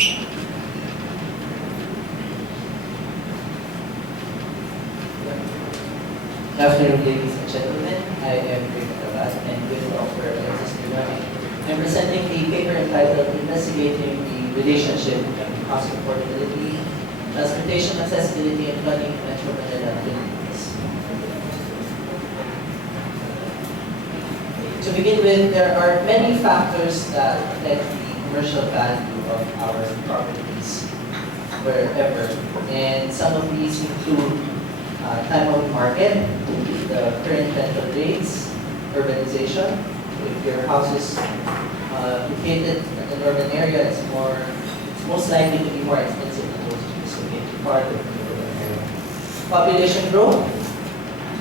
Good afternoon, ladies and gentlemen. I am Rick Tabat and will offer testimony. I'm presenting the paper entitled Investigating the Relationship between Housing Affordability, Transportation Accessibility, and Flooding in Metro Manila, Philippines. To begin with, there are many factors that affect the commercial value of our properties wherever, and some of these include time of market, the current rental rates, urbanization. If your house is located in an urban area, it's most likely to be more expensive than those which is located far from the urban area. Population growth.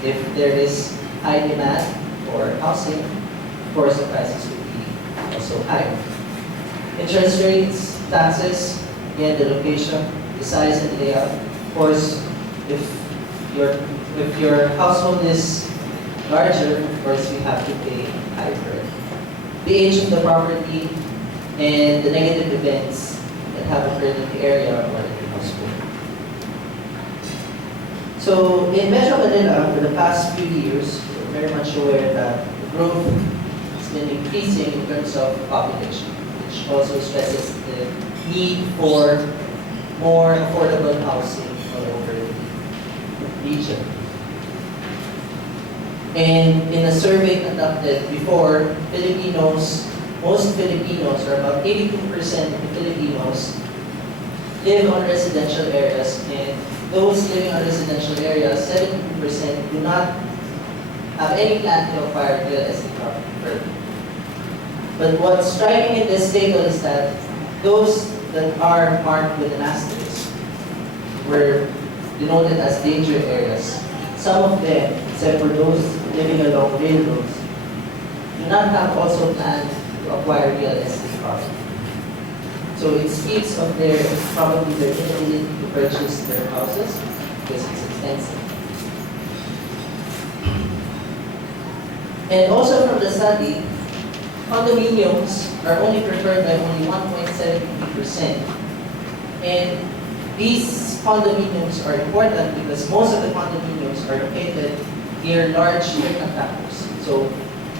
If there is high demand for housing, of course the prices will be also higher. Interest rates, taxes, again the location, the size and layout. Of course, if your household is larger, of course you have to pay higher for it. The age of the property and the negative events that have occurred in the area or in your household. So in Metro Manila, for the past few years, we're very much aware that the growth has been increasing in terms of population, which also stresses the need for more affordable housing all over the region. And in a survey conducted before, most Filipinos, or about 82% of the Filipinos, live on residential areas, and those living on residential areas, 72% do not have any plan to acquire real estate property further. But what's striking in this table is that those that are marked with an asterisk were denoted as danger areas. Some of them, except for those living along railroads, do not have also planned to acquire real estate property. So it speaks of probably their inability to purchase their houses because it's expensive. And also from the study, condominiums are only preferred by only 1.73%. And these condominiums are important because most of the condominiums are located near large contractors. So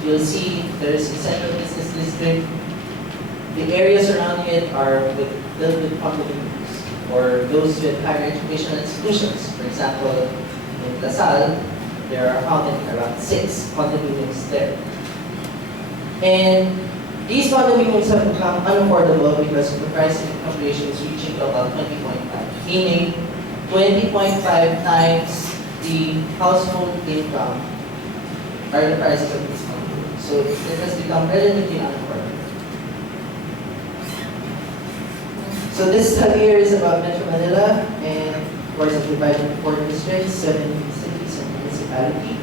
you'll see there's a central business district. The areas surrounding it are filled with condominiums or those with higher educational institutions. For example, in Lasal, there are around 6 condominiums there. And these condominiums have become unaffordable because of the price-to-income ratio is reaching to about 20.5, meaning 20.5 times the household income are the prices of these condominiums. So it has become relatively unaffordable. So this study here is about Metro Manila, and of course it's divided into 4 districts, 7 cities, and municipality.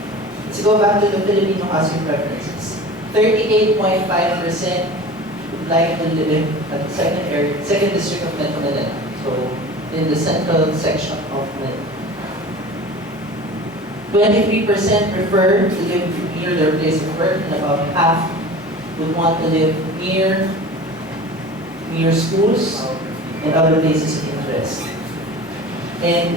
Let's go back to the Filipino housing preferences. 38.5% would like to live at the second district of Metro Manila, so in the central section of Manila. 23% prefer to live near their place of work, and about half would want to live near schools and other places of interest. And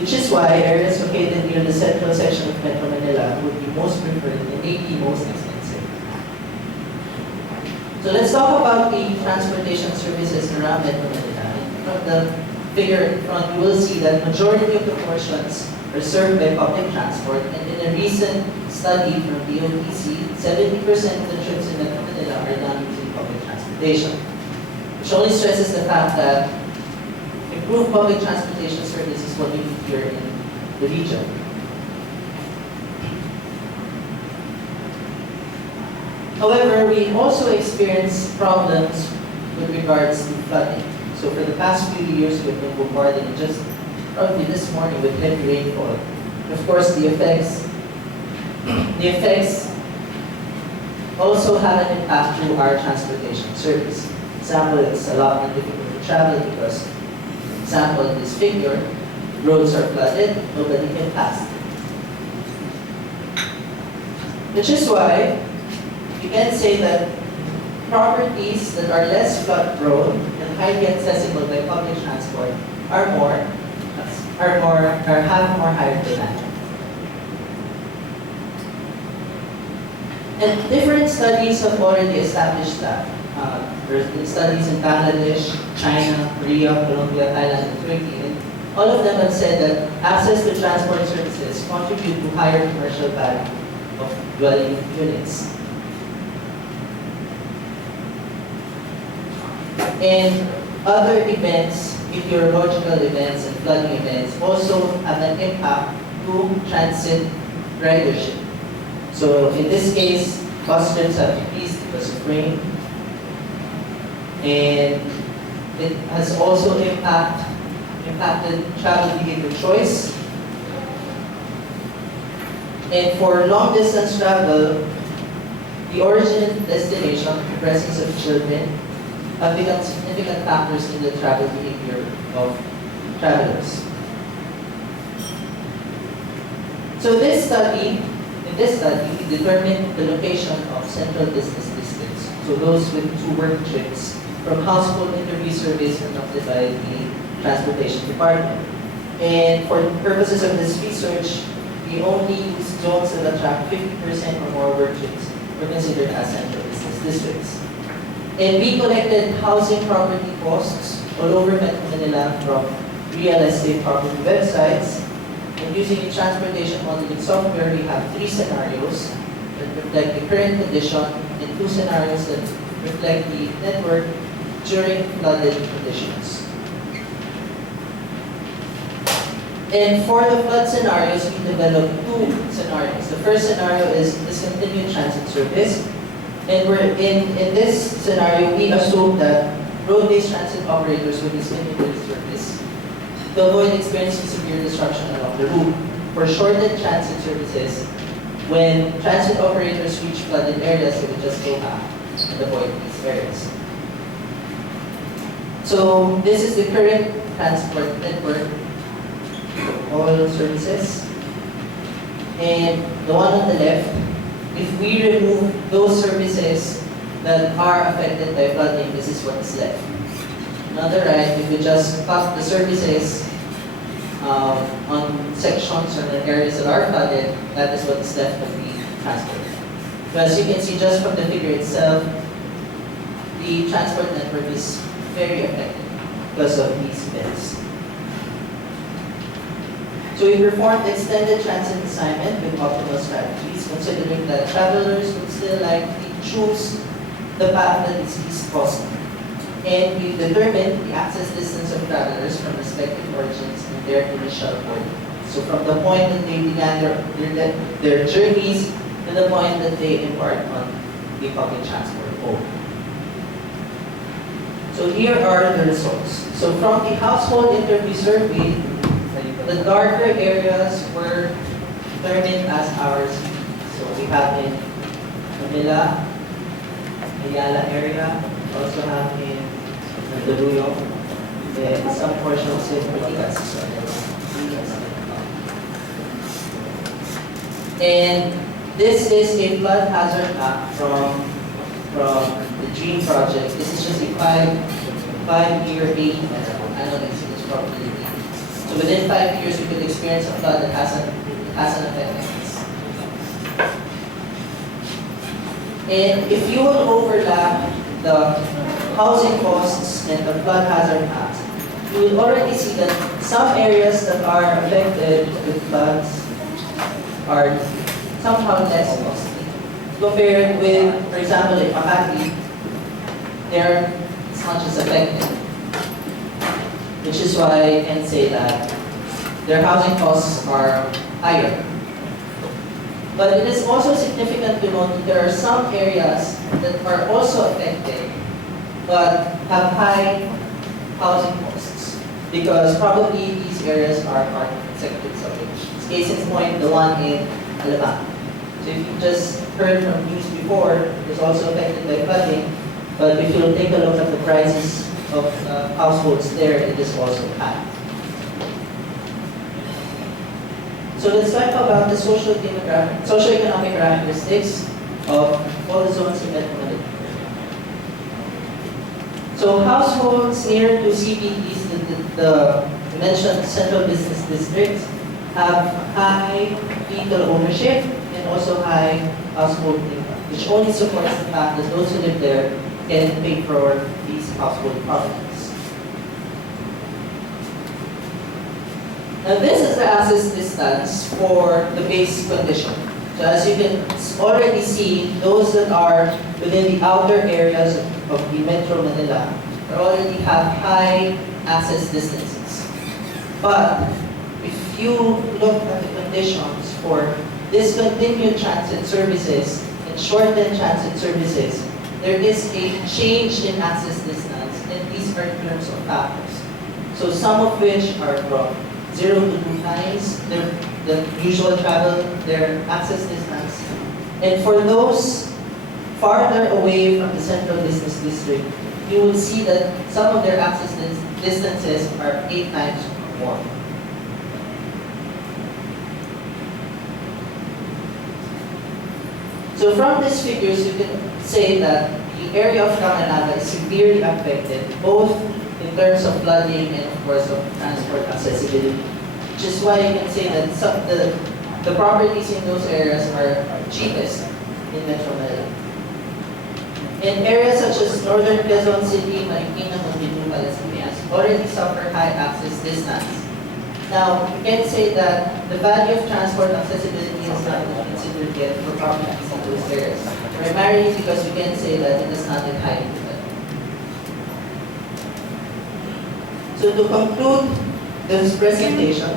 which is why areas located near the central section of Metro Manila would be most preferred and may be most expensive. So let's talk about the transportation services around Metro Manila. And from the figure in front, you will see that majority of the portions are served by public transport. And in a recent study from the OTC, 70% of the trips in Metro Manila are done using public transportation, which only stresses the fact that improved public transportation service is what we need here in the region. However, we also experience problems with regards to flooding. So for the past few years, we've been bombarded, and just probably this morning with heavy rainfall. And of course, the effects also have an impact to our transportation service. For example, it's a lot more difficult to travel because, for example, in this figure, roads are flooded, nobody can pass. Which is why you can say that properties that are less flood prone and highly accessible by public transport are have more higher demand. And different studies have already established that. There's been studies in Bangladesh, China, Korea, Colombia, Thailand, and Turkey. And all of them have said that access to transport services contribute to higher commercial value of dwelling units. And other events, meteorological events and flooding events also have an impact to transit ridership. So in this case, bus trips have decreased because of rain. And it has also impacted travel behavior choice. And for long distance travel, the origin and destination, the presence of children, have become significant factors in the travel behavior of travelers. So in this study, we determined the location of central business districts. So those with 2 work trips from household interview surveys conducted by the Transportation Department. And for purposes of this research, we only used zones that attract 50% or more work trips were considered as central business districts. And we collected housing property costs all over Metro Manila from real estate property websites. And using a transportation modeling software, we have 3 scenarios that reflect the current condition and 2 scenarios that reflect the network during flooded conditions. And for the flood scenarios, we developed 2 scenarios. The first scenario is discontinued transit service. And in this scenario, we assume that road-based transit operators will discontinue their service to avoid experiencing severe disruption along the route. For shortened transit services, when transit operators reach flooded areas, they will just go back and avoid these areas. So this is the current transport network of all services. And the one on the left, if we remove those services that are affected by flooding, this is what is left. On the right, if we just cut the services on sections or the areas that are flooded, that is what is left of the transport. So as you can see just from the figure itself, the transport network is very affected because of these events. So we performed extended transit assignment with optimal strategies, considering that travelers would still likely choose the path that is least costly. And we determined the access distance of travelers from respective origins and their initial point. So from the point that they began their journeys to the point that they embarked on the public transport mode. So here are the results. So from the household interview survey, the darker areas were determined as ours. So we have in Manila, Ayala area, also have in Mandaluyong, and some portions in Ortigas. And this is a flood hazard map from the DREAM project. This is just a five-year analysis probability. So within 5 years, we could experience a flood that has an effect like this. And if you will overlap the housing costs and the flood hazard maps, you will already see that some areas that are affected with floods are somehow less costly compared with, for example, in Makati, they're as much as affected. Which is why I can say that their housing costs are higher. But it is also significant to note that there are some areas that are also affected but have high housing costs because probably these areas are part of executive subdivisions. Case in point, the one in Alabang. So if you just heard from news before, it was also affected by flooding, but if you'll take a look at the prices of households there, it is also high. So let's talk about the socio-economic characteristics of all the zones in Metro Manila. So households near to CBDs, the mentioned central business districts, have high vehicle ownership and also high household income, which only supports the fact that those who live there can pay for these household properties. Now this is the access distance for the base condition. So as you can already see, those that are within the outer areas of the Metro Manila already have high access distances. But if you look at the conditions for discontinued transit services and shortened transit services, there is a change in access distance, and these are in terms of factors. So some of which are from 0 to 2 times the usual travel, their access distance. And for those farther away from the central business district, you will see that some of their access distances are 8 times or more. So from these figures, you can say that the area of Kamanava is severely affected, both in terms of flooding and of course of transport accessibility. Which is why you can say that the properties in those areas are cheapest in Metro Manila. In areas such as Northern Quezon City, Marikina, Muntinlupa, and Las already suffer high access distance. Now, you can say that the value of transport accessibility has not been considered yet for properties in those areas, primarily because we can say that it is not in high demand. So to conclude this presentation,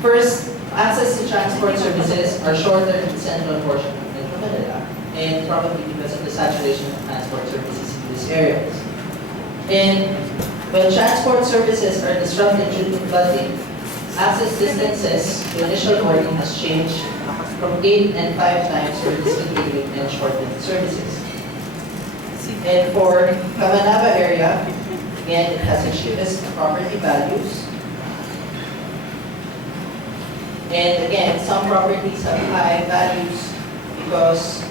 first, access to transport services are shorter in the central portion of Metro Manila, and probably because of the saturation of transport services in these areas. And when transport services are disrupted due to flooding, access distances to initial boarding has changed from 8 and 5 times for discontinued and shortened services. And for Kamanava area, again, it has the cheapest property values. And again, some properties have high values because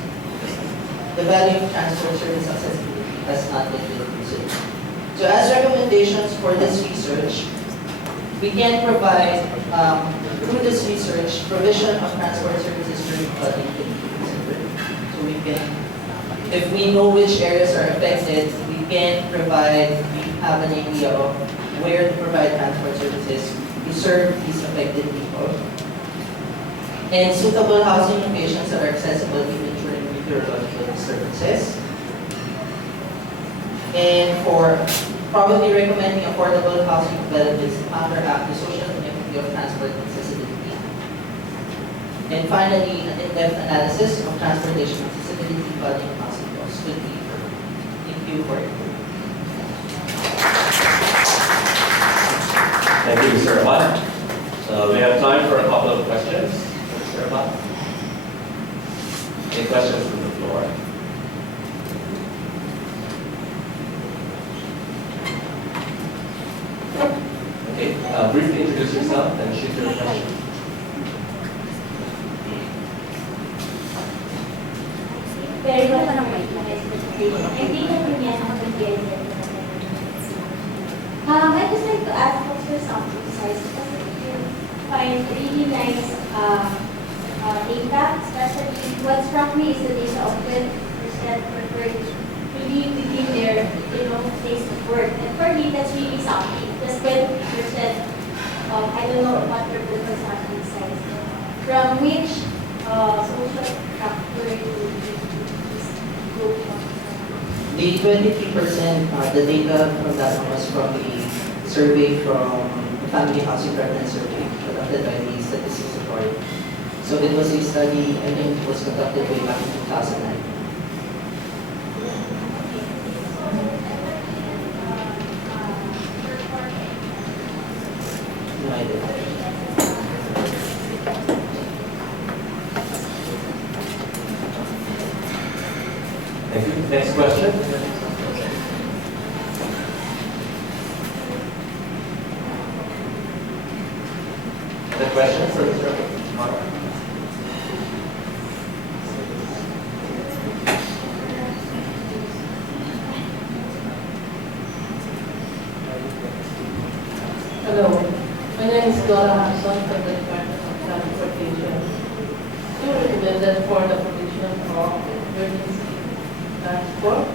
the value of transport service accessibility has not yet been considered. So as recommendations for this research, we can provide, through this research, provision of transport services during flooding can be considered. So we can, if we know which areas are affected, we can provide, we have an idea of where to provide transport services to serve these affected people. And suitable housing locations that are accessible even during meteorological disturbances. And for probably recommending affordable housing developments to counteract the social inequity of transport accessibility. And finally, an in-depth analysis of transportation accessibility, flooding, and housing costs could be. Thank you for your time. Thank you, Mr. Ahmad. We have time for a couple of questions. Mr. Ahmad? Any questions from the floor? Okay, briefly introduce yourself and shoot your question. Very much I think I'd just like to ask what's your sample size, because you find really nice data, especially what struck me is the data of 20% preferred to live within their place of work. And for me, that's really something. Just 20%, I don't know what your total sample size is. From which social factor do this group of? The 23%, the data from that one was from the survey from the Family Housing Preference Survey conducted by the Statistics Authority. So it was a study, I think it was conducted way back in 2009. No idea. Thank you. Next question. The question for Mr. Mark. Hello, my name is Dora Hanson from the Department of Transportation. You recommended for the provision of emergency transport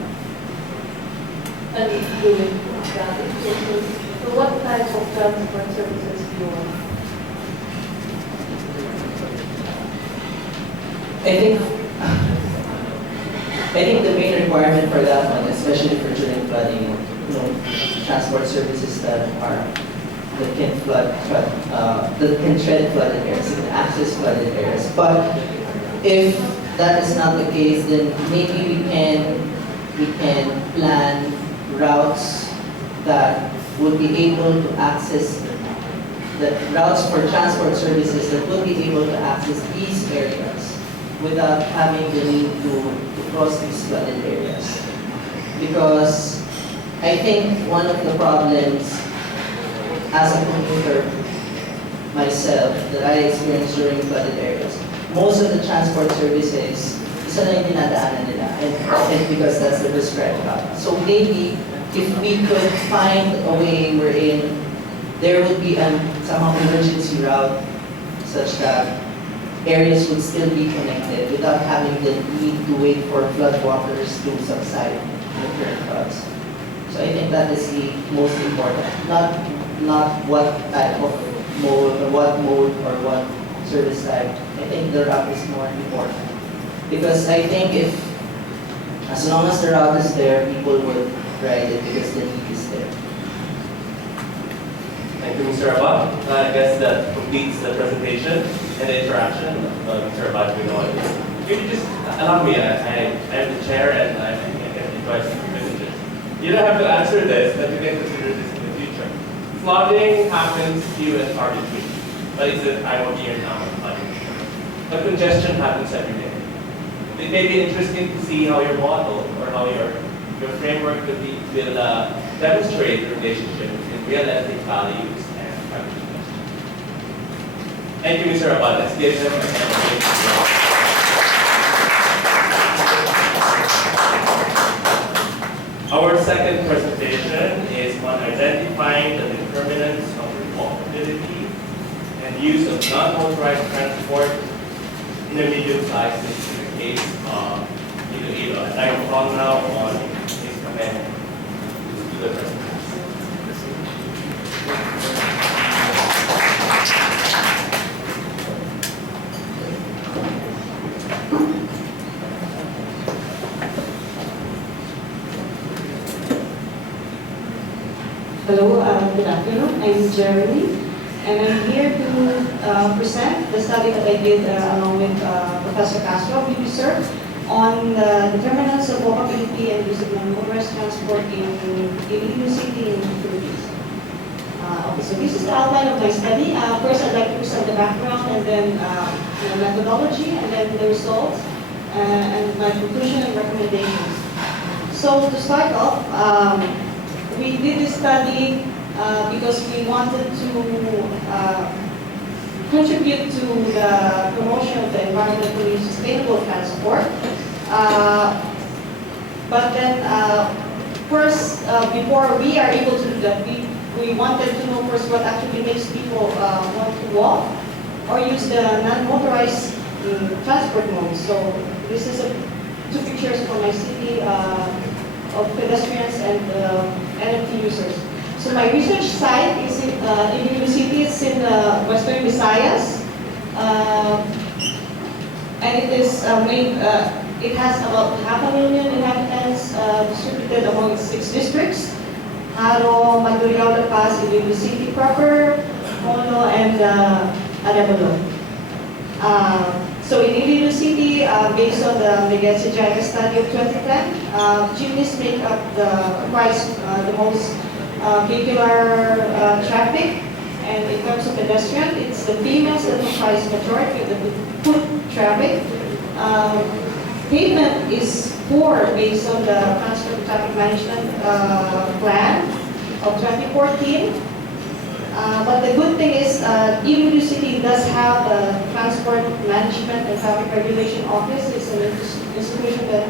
and doing traffic cases. So what type of transport services do you want? I think the main requirement for that one, especially for during flooding, transport services that can that can tread flooded areas, can access flooded areas. But if that is not the case, then maybe we can plan routes that would be able to access the routes for transport services that would be able to access these areas without having the need to cross these flooded areas. Because I think one of the problems as a commuter myself that I experienced during flooded areas, most of the transport services, isa na yung dinadaanan nila, and because that's the prescribed route. So maybe if we could find a way wherein there would be an somehow emergency route such that areas would still be connected without having the need to wait for floodwaters to subside in current floods. So I think that is the most important. Not what type of mode or what service type. I think the route is more important. Because I think if as long as the route is there, people would ride it because the need is there. Thank you, Mr. Abad. I guess that completes the presentation and the interaction. Mr. Abad, we know it. Could you just allow me? I'm the chair and I can advise some messages. You don't have to answer this, but you can consider this in the future. Flooding happens few and far between, but it's the time of year now. But congestion happens every day. It may be interesting to see how your model or how your framework will demonstrate the relationship between realistic values and traffic congestion. Thank you, Mr. Abad. Let's give him a hand. Our second presentation is on identifying the determinants of walkability and use of non-motorized transport in a medium-sized city. Case of Iloilo. I'd like to call now on his command to do the presentation. Hello, good afternoon. I'm Jeremy, and I'm here to present the study that I did along with Professor Castro, producer, on the determinants of walkability and use of non-motorized transport in Iloilo City in the Philippines. Okay, so this is the outline of my study. First, I'd like to present the background, and then the methodology, and then the results, and my conclusion and recommendations. So to start off, we did this study because we wanted to contribute to the promotion of the environmentally sustainable transport. But then first, before we are able to do that, we wanted to know first what actually makes people want to walk or use the non-motorized transport modes. So this is two pictures from my city of pedestrians and NFT users. So my research site is in Iloilo City. It's in Western Visayas, and it is it has about 500,000 inhabitants distributed among 6 districts: Haro, Mandurriao, La Paz, Iloilo City proper, Mono, and Arevalo. So in Iloilo City, based on the Miguel study of 2010, jeepneys make up the most vehicular traffic, and in terms of pedestrian, it's the females that comprise majority of the foot traffic. Pavement is poor based on the Transport Traffic Management Plan of 2014. But the good thing is, Iloilo City does have the Transport Management and Traffic Regulation Office. It's an institution that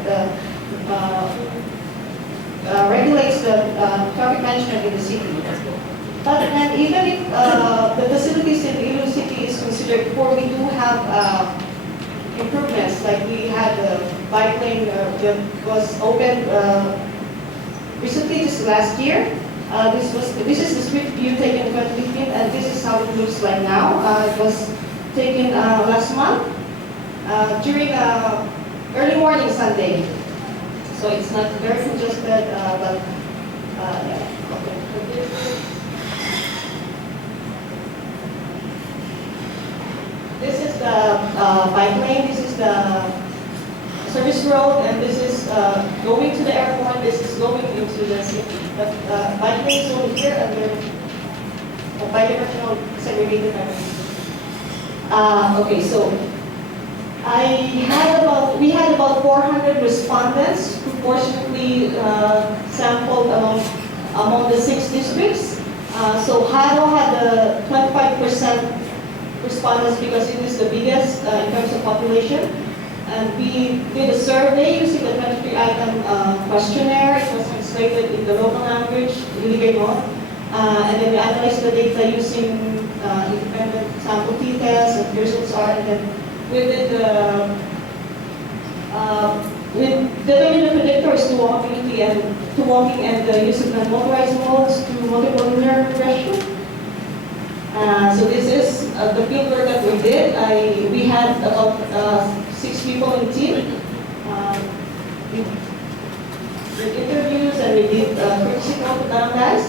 regulates the traffic management in the city. But and even if the facilities in Iloilo City is considered poor, we do have improvements. Like we had a bike lane that was opened recently, just last year. This is the street view taken in 2015, and this is how it looks like now. It was taken last month during early morning Sunday. So it's not very congested, but yeah. Okay. This is the bike lane. This is the service road, and this is going to the airport. This is going into the city. But bike lane is over here, and then bi-directional segregated areas. Okay, so we had about 400 respondents, proportionately sampled among the 6 districts. So Haro had a 25% respondents because it is the biggest in terms of population. And we did a survey using the 23-item questionnaire. It was translated in the local language, Iligaynon. And then we analyzed the data using independent sample t-tests, and the results are, and then we did we determined the predictors to walking and the use of non-motorized modes to multiple linear regression. So this is the fieldwork that we did. We had about 6 people in the team. We did interviews and we did courtesy call to barangays,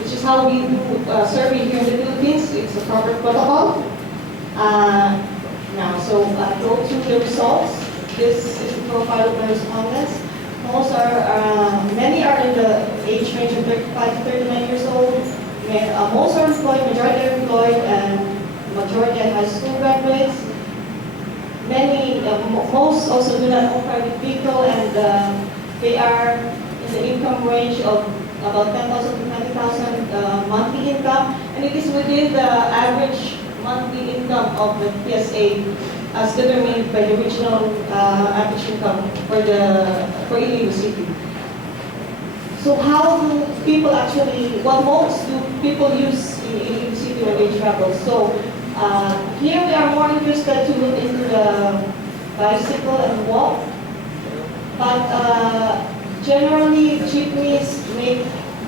which is how we do survey here in the Philippines. It's a proper protocol. Now, so go through the results. This is the profile of the respondents. Many are in the age range of 35 to 39 years old. Most are employed, majority are employed, and majority are high school graduates. Most also do not own private vehicle, and they are in the income range of about 10,000 to 20,000 monthly income, and it is within the average monthly income of the PSA as determined by the regional average income for Iloilo City. So how do people actually, what modes do people use in Iloilo City when they travel? So here we are more interested to look into the bicycle and walk, but generally jeepneys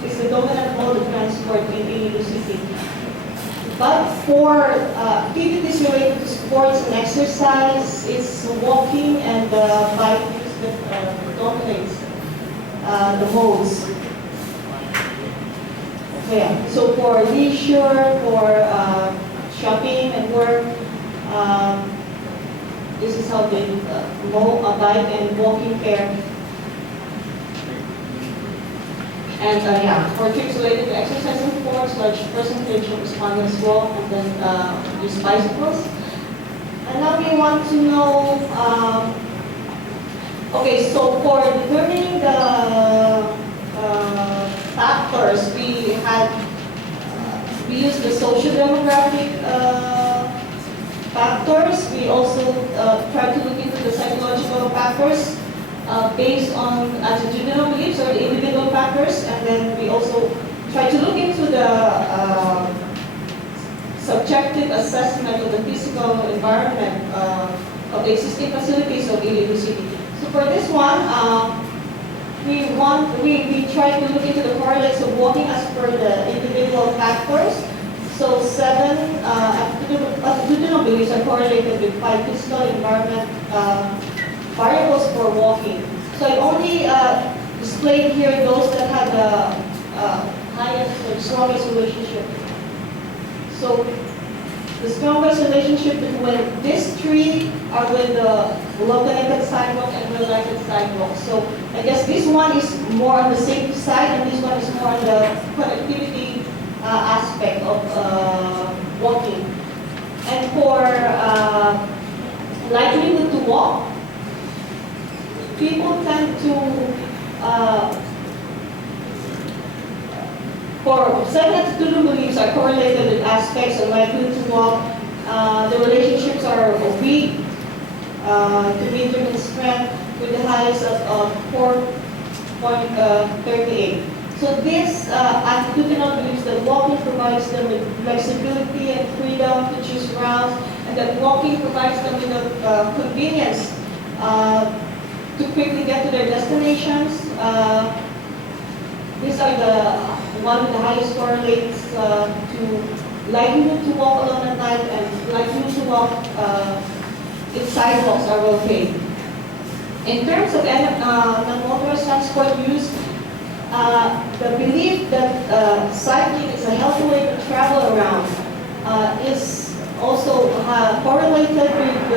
is the dominant mode of transport in Iloilo City. But for activities related to sports and exercise, it's walking and bike that dominates the modes. Yeah. So for leisure, for shopping and work, this is how they bike and walking pair. And yeah, for trips related to exercise and sports, large percentage of respondents walk and then use bicycles. And now we want to know, okay, so for determining the factors, we used the social demographic factors. We also tried to look into the psychological factors based on attitudinal beliefs or the individual factors, and then we also try to look into the subjective assessment of the physical environment of the existing facilities of Iloilo City. So for this one, we try to look into the correlates of walking as per the individual factors. So 7 attitudinal beliefs are correlated with 5 physical environment variables for walking. So I only displayed here those that had the highest or strongest relationship. So the strongest relationship between these 3 are with the well-connected sidewalk and well-lighted sidewalk. So I guess this one is more on the safety side, and this one is more on the connectivity aspect of walking. And for likelihood to walk, people tend to, for 7 attitudinal beliefs are correlated with aspects of likelihood to walk. The relationships are weak to medium in strength, with the highest of 4.38. So this attitudinal beliefs that walking provides them with flexibility and freedom to choose routes, and that walking provides them with the convenience to quickly get to their destinations. These are the one of the highest correlates to likelihood to walk alone at night and likelihood to walk if sidewalks are well paved. In terms of non-motorized transport use, the belief that cycling is a healthy way to travel around is also correlated with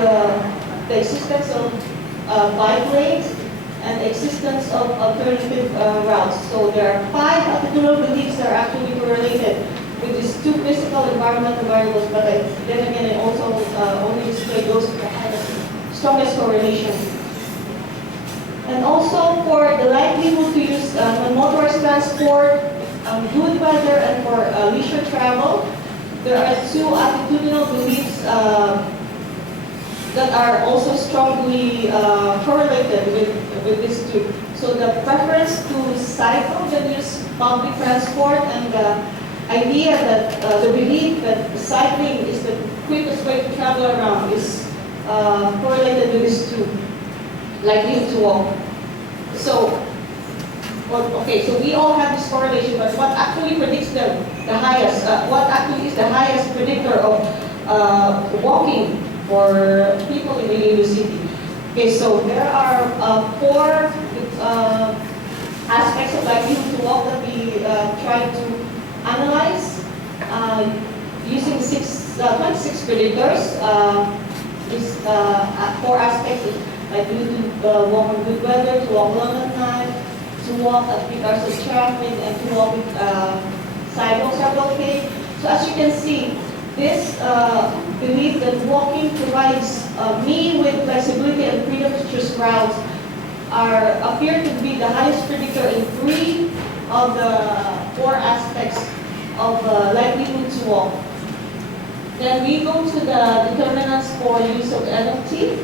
the existence of bike lanes and the existence of alternative routes. So there are 5 attitudinal beliefs that are actually correlated with these 2 physical environmental variables, but then again, I also only display those that have the strongest correlation. And also for the likelihood to use motorized transport, good weather, and for leisure travel, there are 2 attitudinal beliefs that are also strongly correlated with these 2. So the preference to cycle than use public transport, and the idea that the belief that cycling is the quickest way to travel around is correlated with these 2, likelihood to walk. So, okay, so we all have this correlation, but what actually predicts the highest, what actually is the highest predictor of walking for people in the city? Okay, so there are 4 aspects of likelihood to walk that we try to analyze using 26 predictors. These 4 aspects, like to walk in good weather, to walk alone at night, to walk at peak hours of traffic, and to walk with sidewalks are okay. So as you can see, this belief that walking provides me with flexibility and freedom to choose routes appear to be the highest predictor in 3 of the 4 aspects of likelihood to walk. Then we go to the determinants for use of NLT.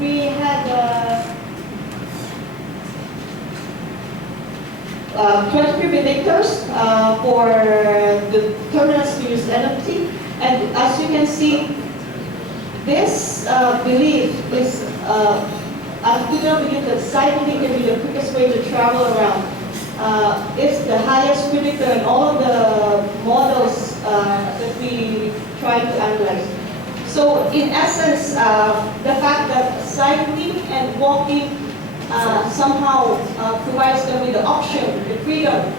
We had 23 predictors for the determinants to use NLT. And as you can see, this belief is attitudinal belief that cycling can be the quickest way to travel around. It's the highest predictor in all of the models that we try to analyze. So in essence, the fact that cycling and walking somehow provides them with the option, the freedom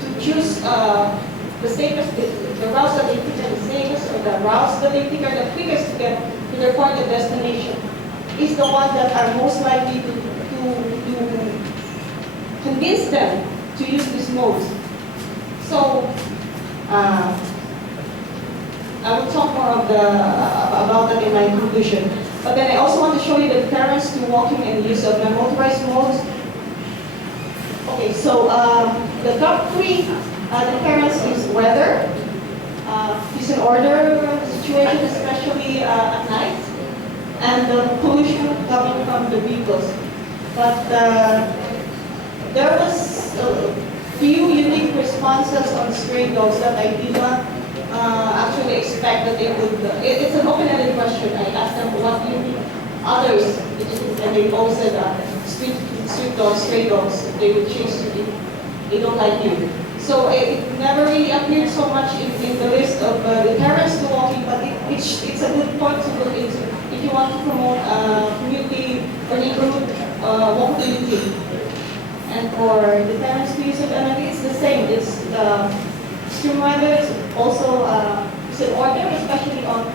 to choose the safest, the routes that they think are the safest, or the routes that they think are the quickest to get to their point of destination, is the one that are most likely to convince them to use these modes. So I will talk more about that in my conclusion. But then I also want to show you the deterrence to walking and use of non-motorized modes. Okay, so the top 3 deterrents is weather, peace and order situation, especially at night, and the pollution coming from the vehicles. But there was a few unique responses on stray dogs that I did not actually expect that they would. It's an open-ended question. I asked them what do you think others, and they all said street dogs, stray dogs, they would chase you. They don't like you. So it never really appeared so much in the list of deterrents to walking, but it's a good point to look into if you want to promote community or neighborhood walkability. And for deterrents to use of energy, it's the same. It's extreme weather. It's also it's an order, especially on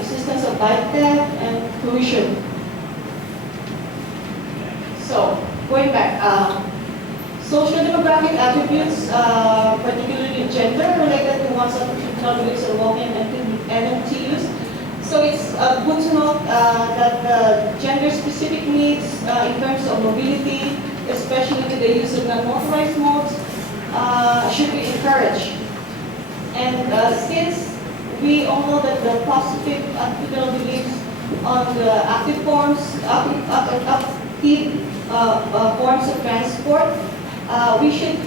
existence of bike theft and pollution. So going back, social demographic attributes, particularly gender, related to one's attitudinal beliefs on walking and NMT use. So it's good to note that the gender-specific needs in terms of mobility, especially with the use of non-motorized modes, should be encouraged. And since we all know that the positive attitudinal beliefs on the active forms of transport We should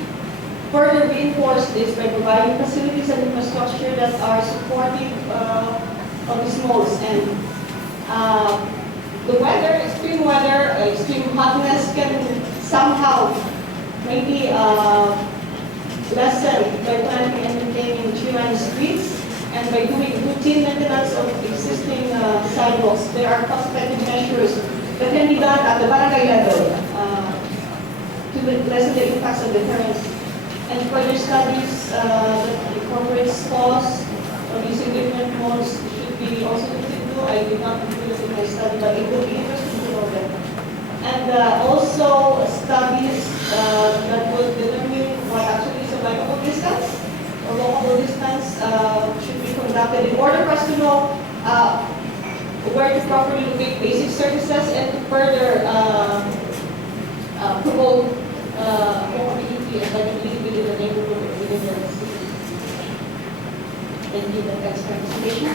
further reinforce this by providing facilities and infrastructure that are supportive of these modes. And the weather, extreme hotness can somehow maybe lessen by planting and maintaining tree-lined streets and by doing routine maintenance of existing sidewalks. There are cost-effective measures that can be done at the barangay level to lessen the impacts of deterrence. And further studies that incorporates costs of using different modes should be also looked into. I did not include it in my study, but it will be interesting to know that. And also studies that would determine what actually is a bikeable distance or walkable distance should be conducted in order for us to know where to properly locate basic services and to further promote walkability and bikeability within the neighborhood or within the city. Thank you. That's my presentation.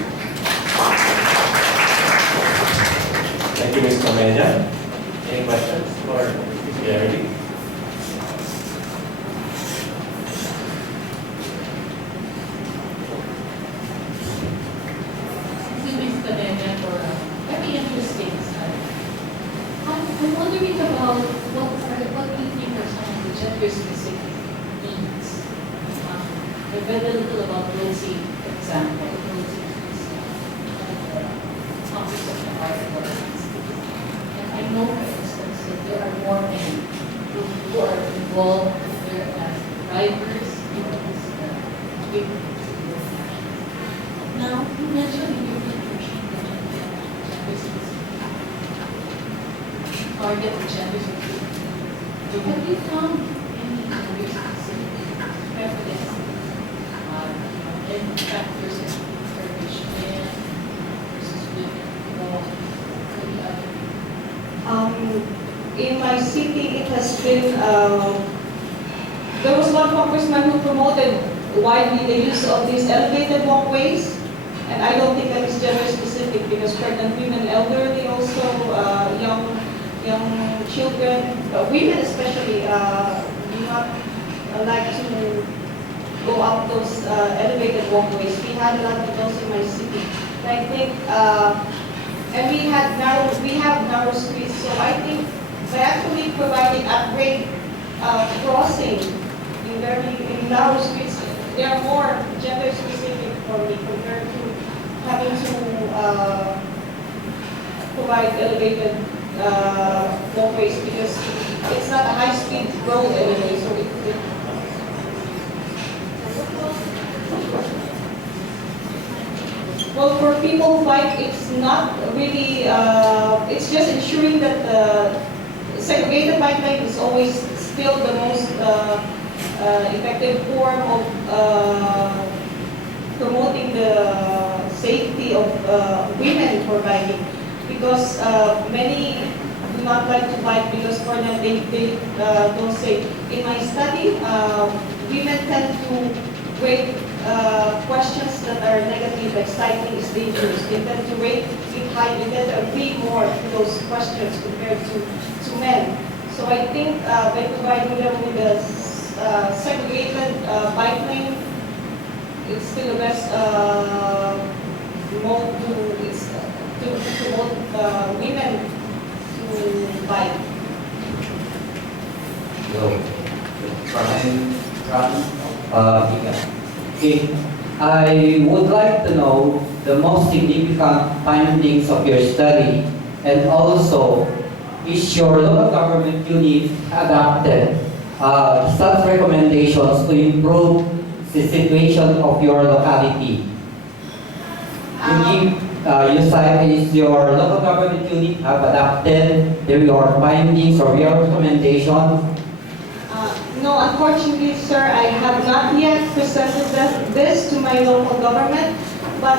Thank you, Ms. Comenia. Any questions for Ms. Gary? Ms. Canenya for a very interesting study. I'm wondering about what do you think are some of the gender-specific needs? I've read a little about road safety, for example, road safety is topics of the article. And I know, for instance, that there are more men who are involved there as drivers in this big. Now, you mentioned in your introduction that target the gender specific. Have you found any gender specific preference in factors in which men versus women involved in the other? In my city, it has been, there was one congressman who promoted widely the use of these elevated walkways, and I don't think that is gender specific because pregnant women, elderly also, young children, women especially, do not like to go up those elevated walkways. We had a lot of those in my city. And I think, and we have narrow streets, so I think by actually providing upgrade crossing in narrow streets, they are more gender specific for me compared to having to provide elevated walkways because it's not a high-speed road anyway, so well, for people who bike, it's not really, it's just ensuring that the segregated bike lane is always still the most effective form of promoting the safety of women for biking. Because many do not like to bike because for them they don't say. In my study, women tend to rate questions that are negative, like cycling is dangerous. They tend to rate it high, they tend to agree more to those questions compared to men. So I think by providing them with a segregated bike lane, it's still the best mode to promote women to bike. Hello. Okay. I would like to know the most significant findings of your study, and also is your local government unit adopted such recommendations to improve the situation of your locality? You cite is your local government unit have adopted your findings or your recommendations? No, unfortunately, sir, I have not yet presented this to my local government, but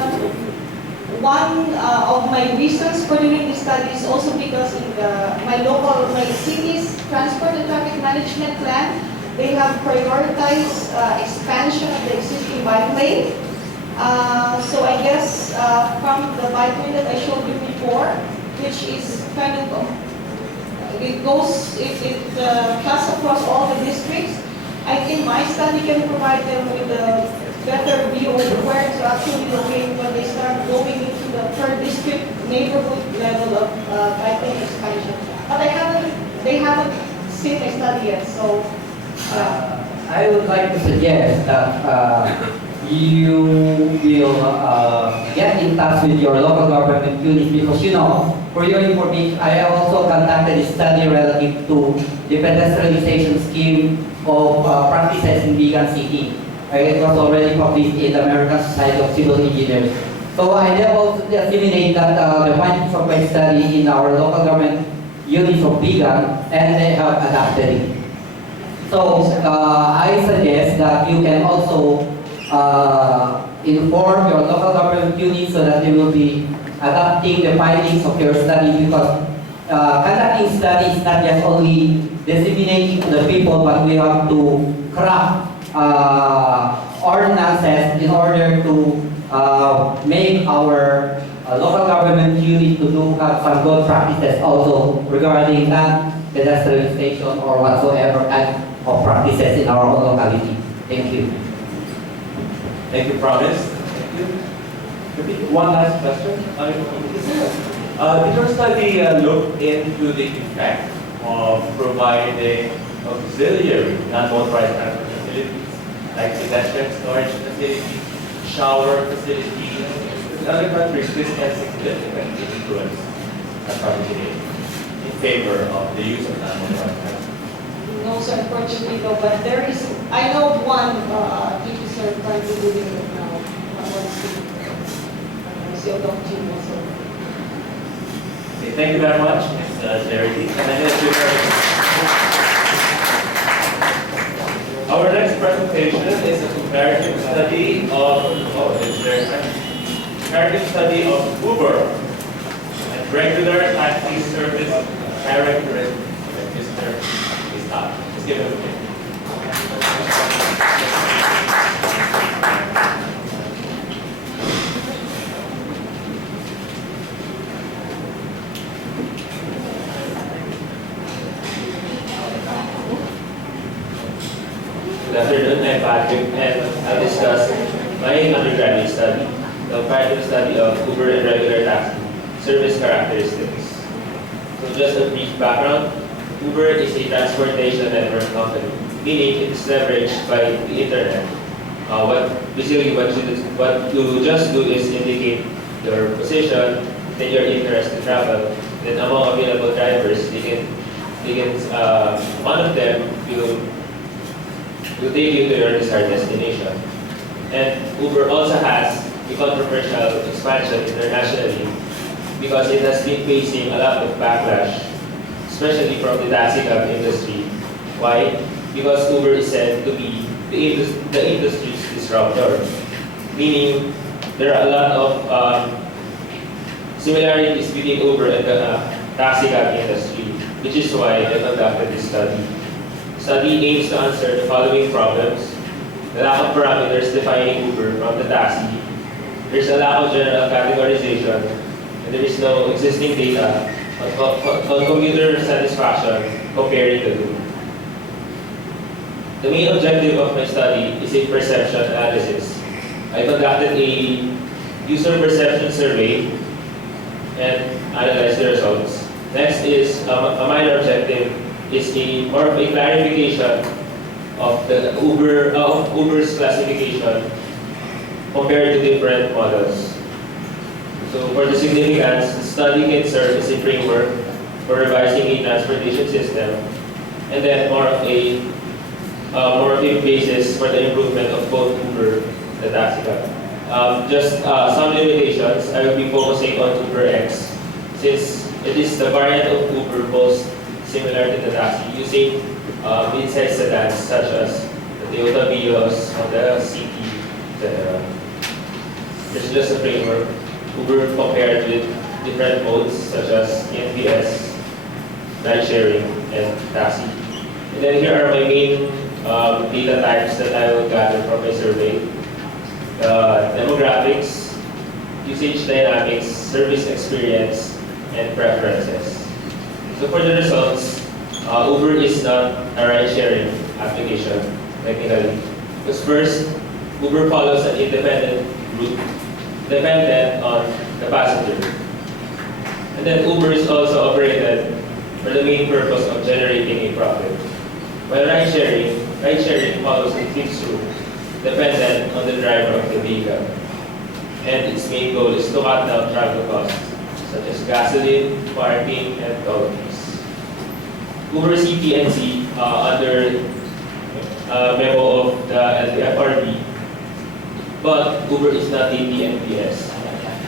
one of my reasons for doing this study is also because in my city's transport and traffic management plan, they have prioritized expansion of the existing bike lane. So I guess from the bike lane that I showed you before, which is kind of it cuts across all the districts. I think my study can provide them with a better view of where to actually locate when they start going into the per district neighborhood level of pipeline expansion. But they haven't seen my study yet, so. I would like to suggest that you will get in touch with your local government unit because for your information, I also conducted a study relative to the pedestrianization scheme of practices in Bigan City. It was already published in the American Society of Civil Engineers. So I have also assimilate that the findings of my study in our local government units of Bigan, and they have adapted it. So I suggest that you can also inform your local government unit so that they will be adapting the findings of your study, because conducting studies is not just only disseminating to the people, but we have to craft ordinances in order to make our local government unit to have some good practices also regarding that pedestrianization or whatsoever kind of practices in our own locality. Thank you. Thank you, Promise. Thank you. Repeat one last question. Did your study look into the effect of providing auxiliary non-motorized transport facilities like pedestrian storage facilities, shower facilities? In other countries, this can significantly influence traffic in favor of the use of non-motorized transport. No, sir, unfortunately, no, but there is, I know of one teacher currently doing it now. Okay, thank you very much, Ms. Charity. Our next presentation is a comparative study of Uber and regular taxi service characteristics. Mr. Stop. Let's give it a minute. Good afternoon, I'm Patrick, and I'll discuss my undergraduate study, the comparative study of Uber and regular taxi service characteristics. So just a brief background, Uber is a transportation network company, meaning it is leveraged by the internet. What you just do is indicate your position, then your interest to travel, then among available drivers, one of them will take you to your desired destination. And Uber also has a controversial expansion internationally because it has been facing a lot of backlash, especially from the taxi cab industry. Why? Because Uber is said to be the industry's disruptor, meaning there are a lot of similarities between Uber and the taxi cab industry, which is why I conducted this study. Study aims to answer the following problems: the lack of parameters defining Uber from the taxi, there's a lack of general categorization, and there is no existing data on commuter satisfaction comparing the two. The main objective of my study is a perception analysis. I conducted a user perception survey and analyzed the results. Next is a minor objective is more of a clarification of the Uber's classification compared to different models. So for the significance, the study can serve as a framework for revising a transportation system, and then more of a basis for the improvement of both Uber and the taxi cab. Just some limitations. I will be focusing on Uber X, since it is the variant of Uber most similar to the taxi, using mid-size sedans such as the Toyota Vios, Honda City, etc. There's just a framework. Uber compared with different modes such as NCTS, ride sharing, and taxi. And then here are my main data types that I will gather from my survey. Demographics, usage dynamics, service experience, and preferences. So for the results, Uber is not a ride-sharing application, technically. Because first, Uber follows an independent route dependent on the passenger. And then Uber is also operated for the main purpose of generating a profit. While ride-sharing follows a fixed route dependent on the driver of the vehicle. And its main goal is to cut down travel costs, such as gasoline, parking, and toll fees. Uber CPNC, under memo of the LTFRB, but Uber is not a TNPS.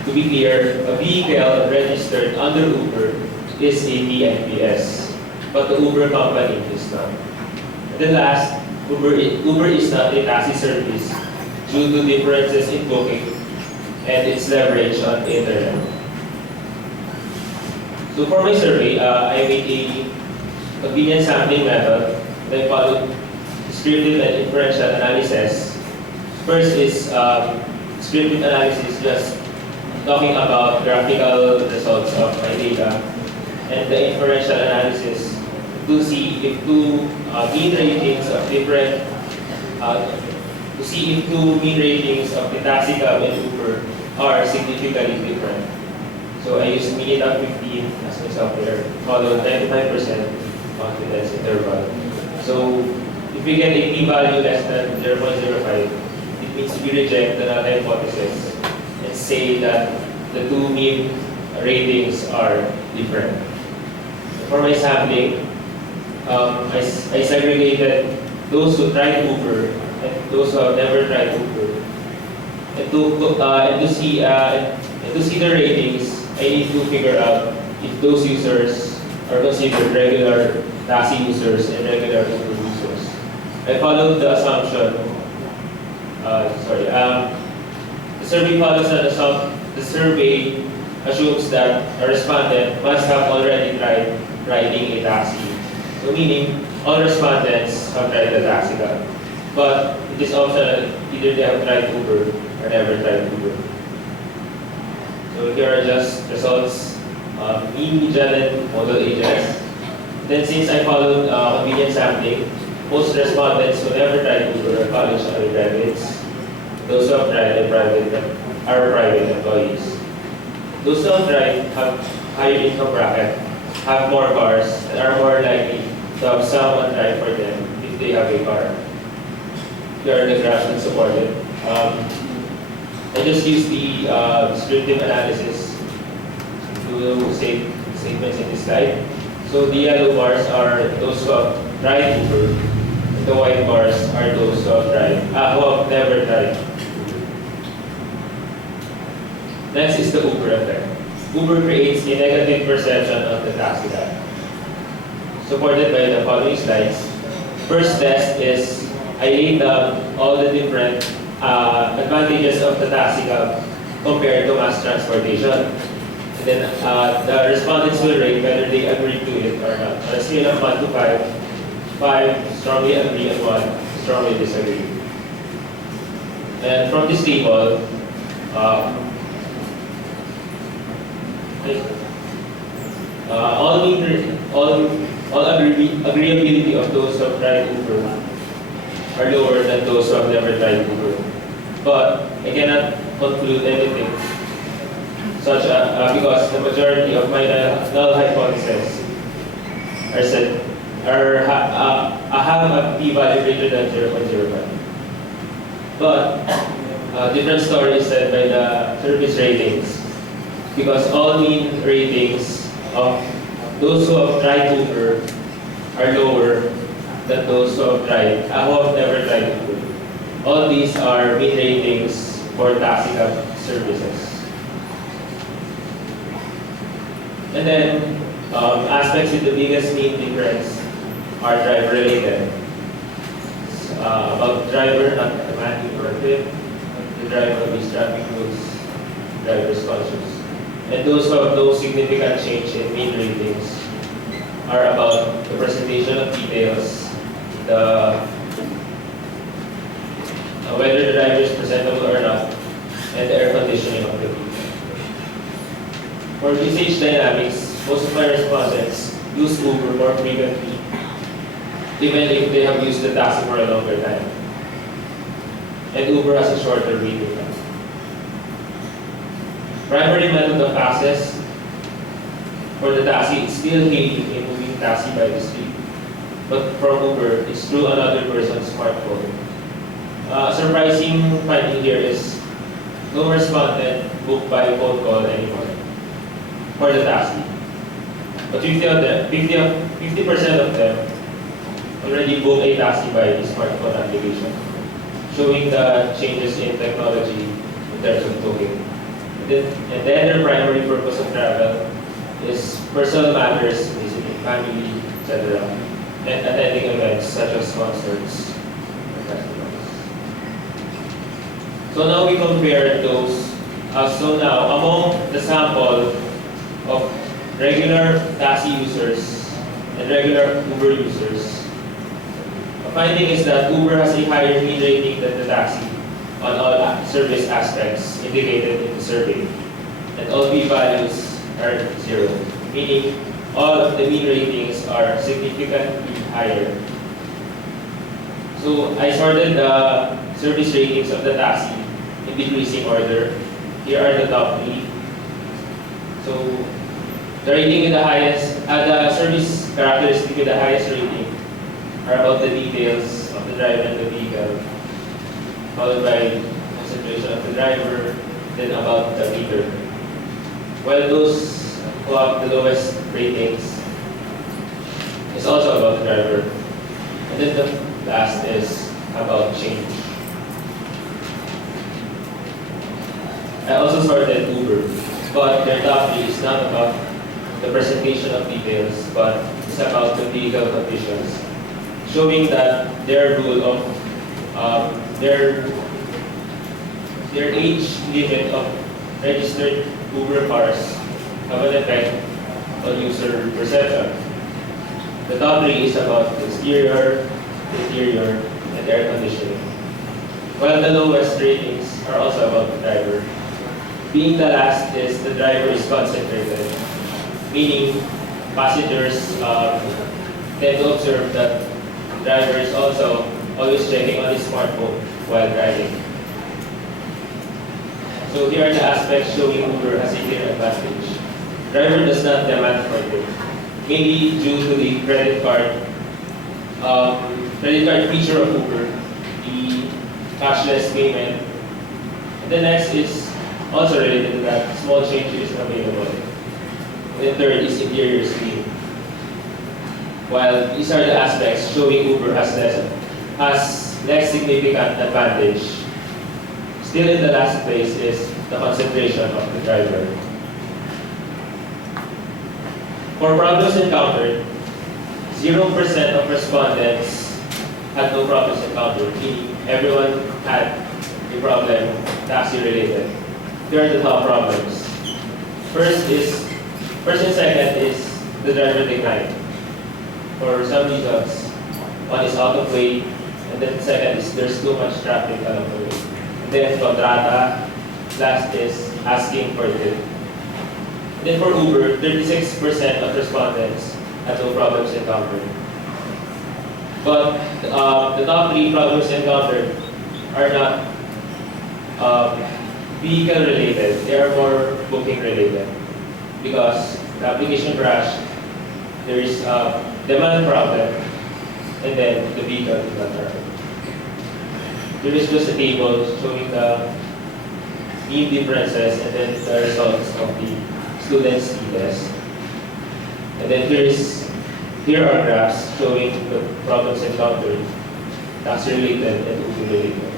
To be clear, a vehicle registered under Uber is a TNPS, but the Uber company is not. And then last, Uber is not a taxi service due to differences in booking and its leverage on the internet. So for my survey, I made a convenience sampling method. I followed descriptive and inferential analysis. First is descriptive analysis, just talking about graphical results of my data, and the inferential analysis to see if two mean ratings of different, to see if two mean ratings of the taxi cab and Uber are significantly different. So I use Minitab 15 as my software, followed 95% confidence interval. So if we get a p-value less than 0.05, it means we reject the null hypothesis and say that the two mean ratings are different. For my sampling, I segregated those who tried Uber and those who have never tried Uber. And to see the ratings, I need to figure out if those users are considered regular taxi users and regular Uber users. I followed the assumption. The survey follows an assumption. The survey assumes that a respondent must have already tried riding a taxi. So meaning all respondents have tried the taxi cab. But it is optional, either they have tried Uber or never tried Uber. So here are just results, mean, median, and model ages. Then since I followed convenience sampling, most respondents who never tried Uber are college undergraduates. Those who have tried are private employees. Those who have tried have higher income bracket, have more cars, and are more likely to have someone drive for them if they have a car. Here are the graphs that support it. I just used the descriptive analysis to say statements in this slide. So the yellow bars are those who have tried Uber, and the white bars are those who have never tried Uber. Next is the Uber effect. Uber creates a negative perception of the taxi cab, supported by the following slides. First test is I laid down all the different advantages of the taxi cab compared to mass transportation. And then the respondents will rate whether they agree to it or not. On a scale of 1 to 5, 5 strongly agree and 1 strongly disagree. And from this table, all agreeability of those who have tried Uber are lower than those who have never tried Uber. But I cannot conclude anything such because the majority of my null hypotheses have a p-value greater than 0.05. But different story is said by the service ratings, because all mean ratings of those who have tried Uber are lower than those who have never tried Uber. All these are mean ratings for taxi cab services. And then aspects with the biggest mean difference are driver related. About driver, not mathematic or fit, the driver of his traffic rules, driver's conscious. And those who have no significant change in mean ratings are about the presentation of details, whether the driver is presentable or not, and the air conditioning of the vehicle. For usage dynamics, most of my respondents use Uber more frequently, even if they have used the taxi for a longer time. And Uber has a shorter waiting time. Primary method of access for the taxi is still hailing a moving taxi by the street. But from Uber, it's through another person's smartphone. Surprising finding here is no respondent booked by phone call anymore for the taxi. But 50% of them already book a taxi by the smartphone application, showing the changes in technology in terms of booking. And then their primary purpose of travel is personal matters, visiting family, etc., and attending events such as concerts and festivals. So now we compare those. So now, among the sample of regular taxi users and regular Uber users, a finding is that Uber has a higher mean rating than the taxi on all service aspects indicated in the survey. And all p-values are 0, meaning all of the mean ratings are significantly higher. So I sorted the service ratings of the taxi in decreasing order. Here are the top 3. So the rating with the highest, the service characteristic with the highest rating are about the details of the driver and the vehicle, followed by concentration of the driver, then about the meter. While those who have the lowest ratings is also about the driver. And then the last is about change. I also sorted Uber, but their top 3 is not about the presentation of details, but it's about the vehicle conditions, showing that their rule of their age limit of registered Uber cars have an effect on user perception. The top 3 is about exterior, interior, and air conditioning, while the lowest ratings are also about the driver. Being the last is the driver is concentrated, meaning passengers tend to observe that the driver is also always checking on his smartphone while driving. So here are the aspects showing Uber has a clear advantage. Driver does not demand for it, mainly due to the credit card feature of Uber, the cashless payment. And the next is also related to that, small change is available. The third is interior scheme. While these are the aspects showing Uber has less significant advantage, still in the last place is the concentration of the driver. For problems encountered, 0% of respondents had no problems encountered, meaning everyone had a problem taxi related. Here are the top problems. First and second is the driver decline. For some reasons, one is out of way, and then second is there's too much traffic along the way. And then kontrata, last is asking for it. And then for Uber, 36% of respondents had no problems encountered. But the top 3 problems encountered are not vehicle related, they are more booking related. Because the application crashed, there is a demand problem, and then the vehicle did not arrive. There is just a table showing the mean differences and then the results of the students' test. And then here are graphs showing the problems encountered, tax related and Uber related.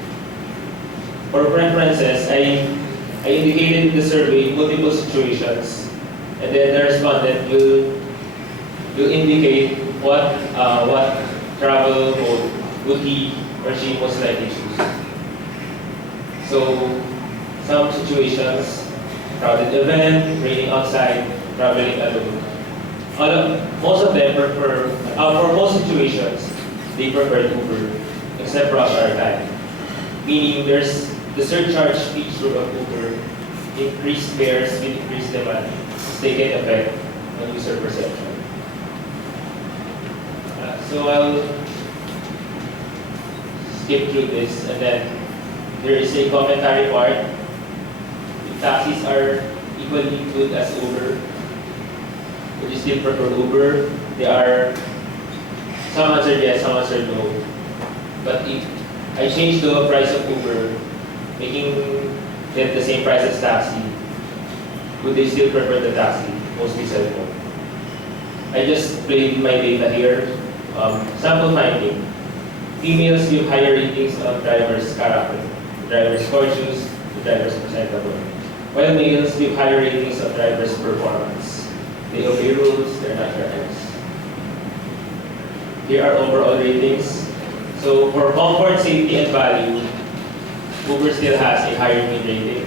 For preferences, I indicated in the survey multiple situations, and then the respondent will indicate what travel mode would he or she most likely choose. So some situations, crowded event, raining outside, traveling alone. Most of them prefer, for most situations, they prefer Uber, except rush hour time. Meaning there's the surcharge feature of Uber, increased fares with increased demand, they can affect on user perception. So I'll skip through this, and then there is a commentary part. If taxis are equally good as Uber, would you still prefer Uber? Some answered yes, some answered no. But if I change the price of Uber, making it the same price as taxi, would they still prefer the taxi? Mostly said no. I just played my data here. Sample finding. Females give higher ratings on drivers' character, drivers' fortunes, the drivers' presentable. While males give higher ratings on drivers' performance. They obey rules, they're not drivers. Here are overall ratings. So for comfort, safety, and value, Uber still has a higher mean rating.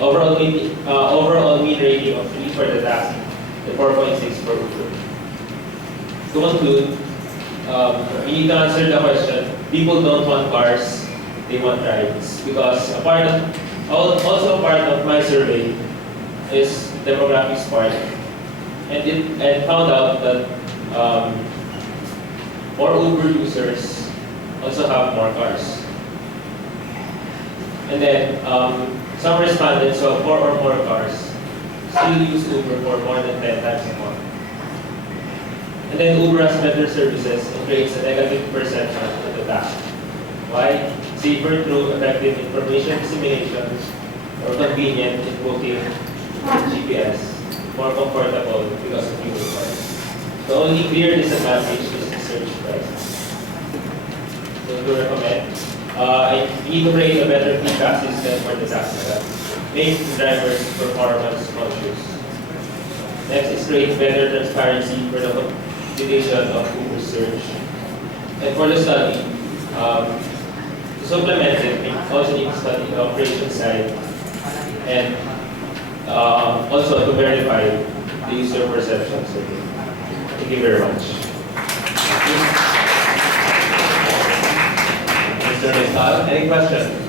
Overall mean rating of 3 for the taxi and 4.6 for Uber. To conclude, we need to answer the question, people don't want cars, they want rides. Because also a part of my survey is demographics part. And found out that more Uber users also have more cars. And then some respondents who have 4 or more cars still use Uber for more than 10 times a month. And then Uber has better services and creates a negative perception of the taxi. Why? Safer through effective information dissemination or convenient in booking GPS. More comfortable because of fuel price. The only clear disadvantage is the search price. So to recommend, I need to create a better feedback system for the taxi cab. Make the drivers performance conscious. Next is create better transparency for the computation of Uber search. And for the study, to supplement it, we also need to study the operation side and also to verify the user perception survey. Thank you very much. Mr. Rizal, any questions?